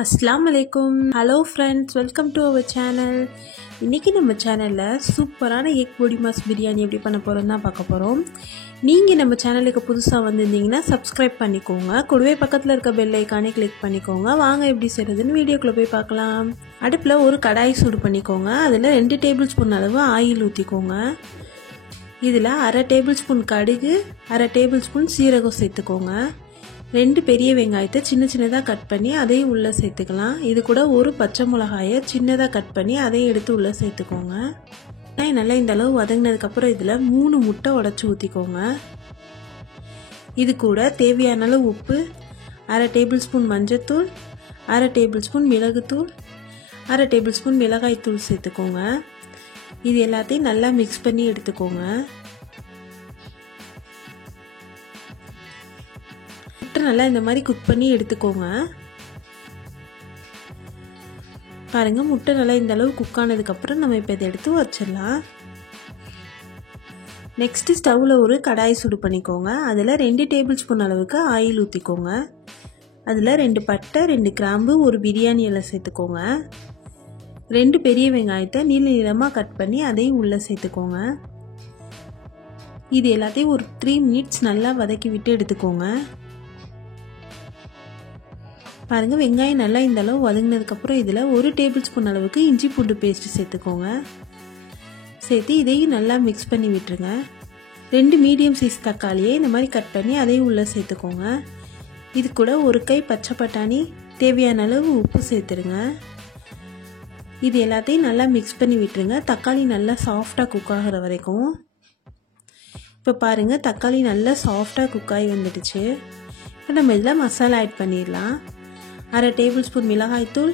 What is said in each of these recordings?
अस्सलाम वालेकुम। Hello friends, welcome to our channel. இன்றைக்கி நம்ம சேனலில் சூப்பரான எக் பொடி மாஸ் பிரியாணி எப்படி பண்ண போகிறோம் தான் பார்க்க போகிறோம். நீங்கள் நம்ம சேனலுக்கு புதுசாக வந்திருந்தீங்கன்னா சப்ஸ்கிரைப் பண்ணிக்கோங்க. கூடவே பக்கத்தில் இருக்க பெல் ஐக்கானே கிளிக் பண்ணிக்கோங்க. வாங்க எப்படி செய்கிறதுன்னு வீடியோக்குள்ளே போய் பார்க்கலாம். அடுப்பில் ஒரு கடாய் சூடு பண்ணிக்கோங்க. அதில் 2 டேபிள் ஸ்பூன் அளவு ஆயில் ஊற்றிக்கோங்க. இதில் 1/2 டேபிள் ஸ்பூன் கடுகு, 1/2 டேபிள் ஸ்பூன் சீரகம் சேர்த்துக்கோங்க. 2 பெரிய வெங்காயத்தை சின்ன சின்னதாக கட் பண்ணி அதையும் உள்ளே சேர்த்துக்கலாம். இது கூட ஒரு பச்சை மிளகாயை சின்னதாக கட் பண்ணி அதையும் எடுத்து உள்ளே சேர்த்துக்கோங்க. நல்லா இந்த அளவு வதங்கினதுக்கப்புறம் இதில் 3 முட்டை உடச்சி ஊற்றிக்கோங்க. இது கூட தேவையான அளவு உப்பு, 1/2 டேபிள் ஸ்பூன் மஞ்சத்தூள், 1/2 டேபிள் ஸ்பூன் மிளகுத்தூள், 1/2 டேபிள் ஸ்பூன் மிளகாய்த்தூள் சேர்த்துக்கோங்க. இது எல்லாத்தையும் நல்லா மிக்ஸ் பண்ணி எடுத்துக்கோங்க. நல்லா இந்த மாதிரி குக் பண்ணி எடுத்துக்கோங்க. பாருங்க, முட்டை நல்லா இந்த அளவு குக் ஆனதுக்கப்புறம் நம்ம இப்போ இதை எடுத்து வச்சிடலாம். நெக்ஸ்ட் ஸ்டவ்வில் ஒரு கடாய் சூடு பண்ணிக்கோங்க. அதில் 2 டேபிள் ஸ்பூன் அளவுக்கு ஆயில் ஊற்றிக்கோங்க. அதில் 2 பட்டை, 2 கிராம்பு, ஒரு பிரியாணி இலை சேர்த்துக்கோங்க. 2 பெரிய வெங்காயத்தை நீள நீளமாக கட் பண்ணி அதையும் உள்ளே சேர்த்துக்கோங்க. இது எல்லாத்தையும் ஒரு 3 மினிட்ஸ் நல்லா வதக்கி விட்டு எடுத்துக்கோங்க. பாருங்கள், வெங்காயம் நல்லா இந்த அளவு வதங்கினதுக்கப்புறம் இதில் 1 டேபிள் ஸ்பூன் அளவுக்கு இஞ்சி பூண்டு பேஸ்ட்டு சேர்த்துக்கோங்க. சேர்த்து இதையும் நல்லா மிக்ஸ் பண்ணி விட்டுருங்க. 2 மீடியம் சைஸ் தக்காளியை இந்த மாதிரி கட் பண்ணி அதையும் உள்ளே சேர்த்துக்கோங்க. இது கூட ஒரு கை பச்சை பட்டாணி, தேவையான அளவு உப்பு சேர்த்துருங்க. இது எல்லாத்தையும் நல்லா மிக்ஸ் பண்ணி விட்டுருங்க. தக்காளி நல்லா சாஃப்டாக குக் ஆகிற வரைக்கும். இப்போ பாருங்கள், தக்காளி நல்லா சாஃப்டாக குக் ஆகி வந்துடுச்சு. இப்போ நம்ம இதில் மசாலா ஆட் பண்ணிடலாம். 1/2 டேபிள் ஸ்பூன் மிளகாய்த்தூள்,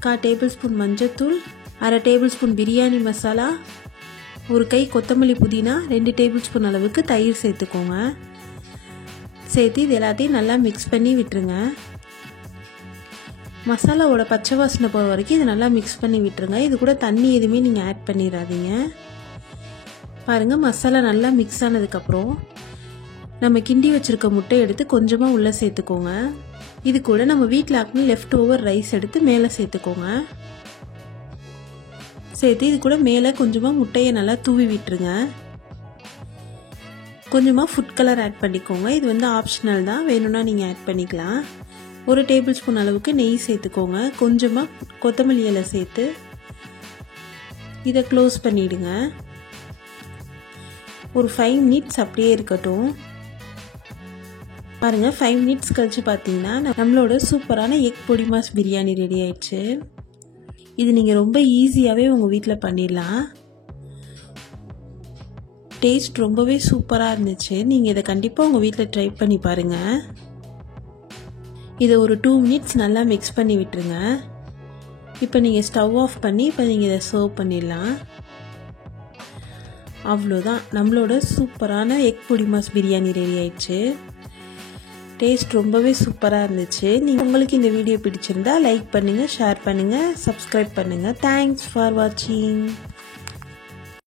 1/4 டேபிள் ஸ்பூன் மஞ்சத்தூள், 1/2 டேபிள் ஸ்பூன் பிரியாணி மசாலா, ஒரு கை கொத்தமல்லி புதினா, 2 டேபிள் ஸ்பூன் அளவுக்கு தயிர் சேர்த்துக்கோங்க. சேர்த்து இது எல்லாத்தையும் நல்லா மிக்ஸ் பண்ணி விட்டுருங்க. மசாலாவோட பச்சை வாசனை போகிற வரைக்கும் இது நல்லா மிக்ஸ் பண்ணி விட்டுருங்க. இது கூட தண்ணி எதுவுமே நீங்கள் ஆட் பண்ணிடாதீங்க. பாருங்கள், மசாலா நல்லா மிக்ஸ் ஆனதுக்கப்புறம் நம்ம கிண்டி வச்சுருக்க முட்டை எடுத்து கொஞ்சமாக உள்ளே சேர்த்துக்கோங்க. இது கூட நம்ம வீட்டில் ஆக்கின லெஃப்ட் ஓவர் ரைஸ் எடுத்து மேலே சேர்த்துக்கோங்க. சேர்த்து இது கூட மேலே கொஞ்சமாக முட்டையை நல்லா தூவி விட்டுருங்க. கொஞ்சமாக ஃபுட் கலர் ஆட் பண்ணிக்கோங்க. இது வந்து ஆப்ஷனல் தான், வேணும்னா நீங்கள் ஆட் பண்ணிக்கலாம். 1 டேபிள் ஸ்பூன் அளவுக்கு நெய் சேர்த்துக்கோங்க. கொஞ்சமாக கொத்தமல்லி இலை சேர்த்து இதை க்ளோஸ் பண்ணிவிடுங்க. ஒரு 5 மினிட்ஸ் அப்படியே இருக்கட்டும். பாருங்கள், 5 மினிட்ஸ் கழிச்சு பார்த்தீங்கன்னா நம்மளோட சூப்பரான எக் பொடி மாஸ் பிரியாணி ரெடி ஆயிடுச்சு. இது நீங்கள் ரொம்ப ஈஸியாகவே உங்கள் வீட்டில் பண்ணிடலாம். டேஸ்ட் ரொம்பவே சூப்பராக இருந்துச்சு. நீங்கள் இதை கண்டிப்பாக உங்கள் வீட்டில் ட்ரை பண்ணி பாருங்கள். இதை ஒரு 2 மினிட்ஸ் நல்லா மிக்ஸ் பண்ணி விட்டுருங்க. இப்போ நீங்கள் ஸ்டவ் ஆஃப் பண்ணி இப்போ நீங்கள் இதை சர்வ் பண்ணிடலாம். அவ்வளோதான், நம்மளோட சூப்பரான எக் பொடி மாஸ் பிரியாணி ரெடி ஆயிடுச்சு. டேஸ்ட் ரொம்பவே சூப்பராக இருந்துச்சு. உங்களுக்கு இந்த வீடியோ பிடிச்சிருந்தா லைக் பண்ணுங்கள், ஷேர் பண்ணுங்கள், சப்ஸ்கிரைப் பண்ணுங்கள். தேங்க்ஸ் ஃபார் வாட்சிங்.